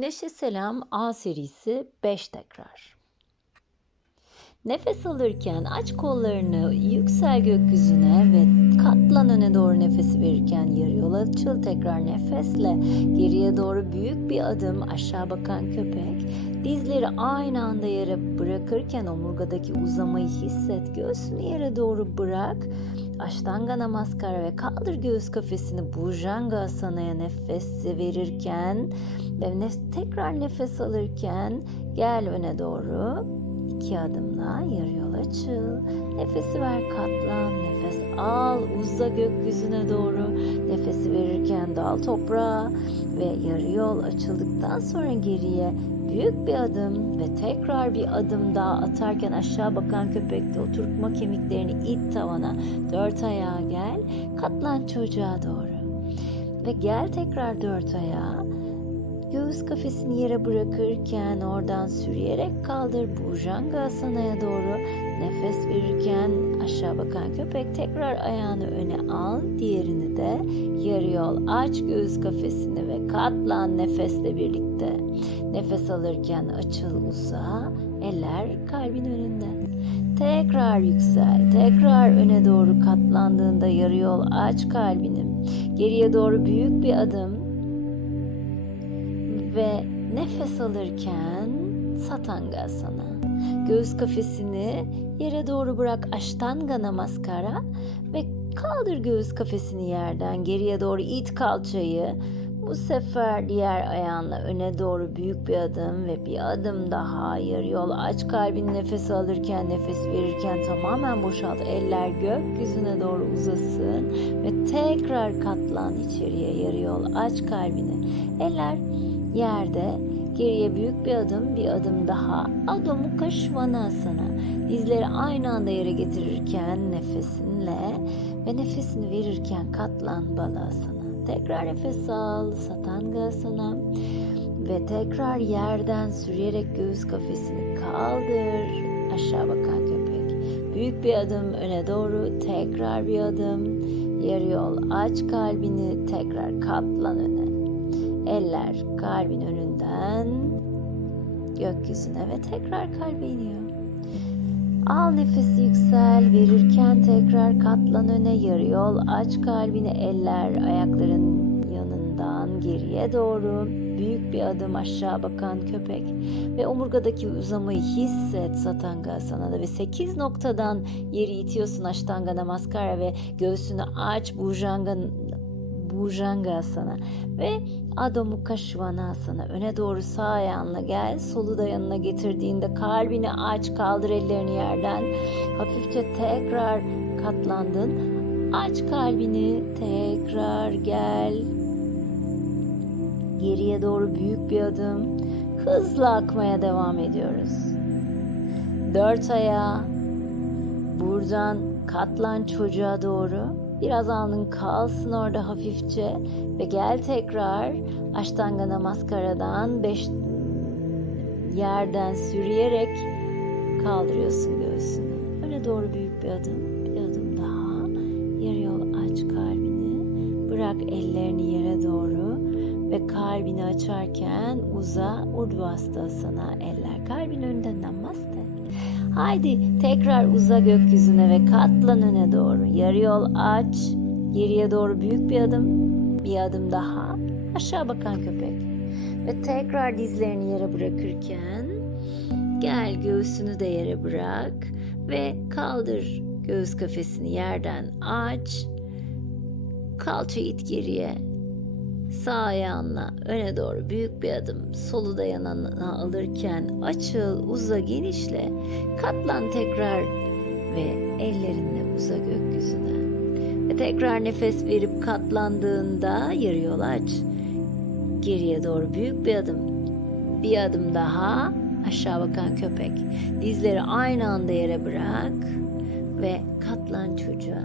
Neşe Selam A serisi 5 tekrar. Nefes alırken aç kollarını yüksel gökyüzüne ve katlan öne doğru nefesi verirken yarı yol açıl. Tekrar nefesle geriye doğru büyük bir adım aşağı bakan köpek dizleri aynı anda yere bırakırken omurgadaki uzamayı hisset. Göğsünü yere doğru bırak. Ashtanga Namaskara ve kaldır göğüs kafesini. Bhujanga Asana'ya nefes verirken ve nef tekrar nefes alırken gel öne doğru iki adımla yarı yol açıl. Nefesi ver katlan, nefes al uza gökyüzüne doğru. Nefesi verirken dal toprağa. Ve yarı yol açıldıktan sonra geriye büyük bir adım ve tekrar bir adım daha atarken aşağı bakan köpekte oturtma kemiklerini it tavana. Dört ayağa gel katlan çocuğa doğru. Ve gel tekrar dört ayağa kafesini yere bırakırken oradan sürüyerek kaldır Bhujanga Asana'ya doğru nefes verirken aşağı bakan köpek tekrar ayağını öne al diğerini de yarı yol aç göğüs kafesini ve katlan nefesle birlikte Nefes alırken açıl uza, eller kalbin önünde. Tekrar yüksel, tekrar öne doğru katlandığında yarı yol aç kalbini. Geriye doğru büyük bir adım ve nefes alırken satangasana. Göğüs kafesini yere doğru bırak Ashtanga Namaskara ve kaldır göğüs kafesini yerden geriye doğru. İt kalçayı. Bu sefer diğer ayağınla öne doğru büyük bir adım ve bir adım daha. Yarı yol. Aç kalbin nefes alırken nefes verirken tamamen boşalt. Eller gökyüzüne doğru uzasın ve tekrar katlan içeriye yarı yol. Aç kalbini. Eller yerde geriye büyük bir adım bir adım daha Adho Mukha Svanasana dizleri aynı anda yere getirirken nefesinle ve nefesini verirken katlan balasana Tekrar nefes al, satangasana ve tekrar yerden sürüyerek göğüs kafesini kaldır. Aşağı bakan köpek. Büyük bir adım öne doğru, tekrar bir adım. Yarı yol aç kalbini, tekrar katlan öne. Eller kalbin önünden gökyüzüne ve tekrar kalbe iniyor. Al nefesi yüksel, verirken tekrar katlan öne. Yarı yol, aç kalbini. Eller ayakların yanından geriye doğru, büyük bir adım aşağı bakan köpek ve omurgadaki uzamayı hisset Satangasana'da ve 8 noktadan yeri itiyorsun Ashtanga Namaskara ve göğsünü aç Bhujanga Bhujangasana ve Adho Mukha Svanasana. Öne doğru sağ ayağınla gel. Solu da yanına getirdiğinde kalbini aç. Kaldır ellerini yerden. Hafifçe tekrar katlandın. Aç kalbini. Tekrar gel. Geriye doğru büyük bir adım. Hızla akmaya devam ediyoruz. Dört ayağa. Buradan katlan çocuğa doğru. Biraz alnın kalsın orada hafifçe ve gel tekrar Ashtanga Namaskara'dan beş yerden sürüyerek kaldırıyorsun göğsünü. Öne doğru büyük bir adım, bir adım daha. Yarı yol aç kalbini. Bırak ellerini yere doğru ve kalbini açarken uza Urdhvastasana eller kalbin önünden namaste. Haydi tekrar uza gökyüzüne ve katlan öne doğru. Yarı yol aç. Geriye doğru büyük bir adım. Bir adım daha. Aşağı bakan köpek. Ve tekrar dizlerini yere bırakırken gel göğsünü de yere bırak ve kaldır göğüs kafesini yerden aç. Kalça it geriye. Sağ ayağınla öne doğru büyük bir adım solu da yanına alırken açıl, uza, genişle. Katlan tekrar ve ellerinle uza gökyüzüne. Ve tekrar nefes verip katlandığında yarı yol aç. Geriye doğru büyük bir adım. Bir adım daha aşağı bakan köpek. Dizleri aynı anda yere bırak ve katlan çocuğa.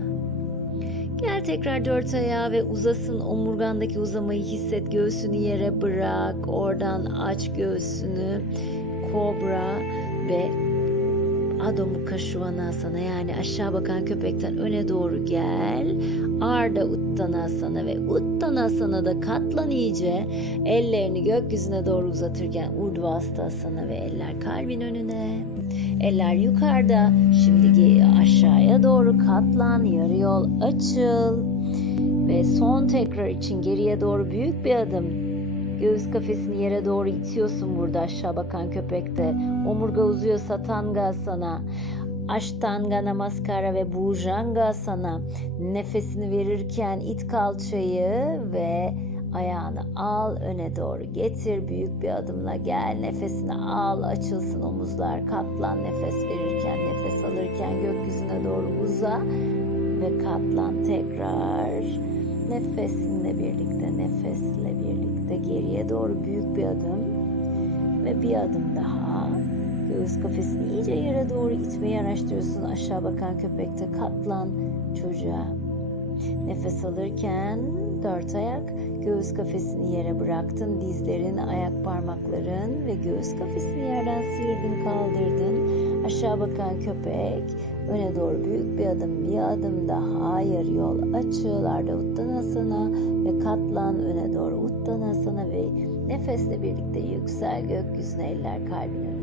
Gel tekrar dört ayağa ve uzasın omurgandaki uzamayı hisset. Göğsünü yere bırak. Oradan aç göğsünü. Kobra ve Adho Mukha Svanasana yani aşağı bakan köpekten öne doğru gel. Arda Uttanasana ve Uttanasana'da katlan iyice. Ellerini gökyüzüne doğru uzatırken Urdhvastasana ve eller kalbin önüne. Eller yukarıda. Şimdi aşağıya doğru katlan. Yarı yol açıl. Ve son tekrar için geriye doğru büyük bir adım. Göğüs kafesini yere doğru itiyorsun burada aşağı bakan köpekte. Omurga uzuyor Satangasana. Ashtanga Namaskara ve Bhujanga sana. Nefesini verirken it kalçayı ve ayağını al öne doğru getir. Büyük bir adımla gel nefesini al. Açılsın omuzlar katlan. Nefes verirken nefes alırken gökyüzüne doğru uza ve katlan tekrar. Nefesinle birlikte nefesle birlikte geriye doğru büyük bir adım ve bir adım daha Göğüs kafesini iyice yere doğru itmeyi araştırıyorsun. Aşağı bakan köpekte katlan çocuğa. Nefes alırken dört ayak göğüs kafesini yere bıraktın. Dizlerin, ayak parmakların ve göğüs kafesini yerden sıyırdın, kaldırdın. Aşağı bakan köpek öne doğru büyük bir adım, bir adım daha yarı yol açıl. Arda Uttanasana ve katlan öne doğru Uttanasana ve nefesle birlikte yüksel gökyüzüne eller kalbin önünde.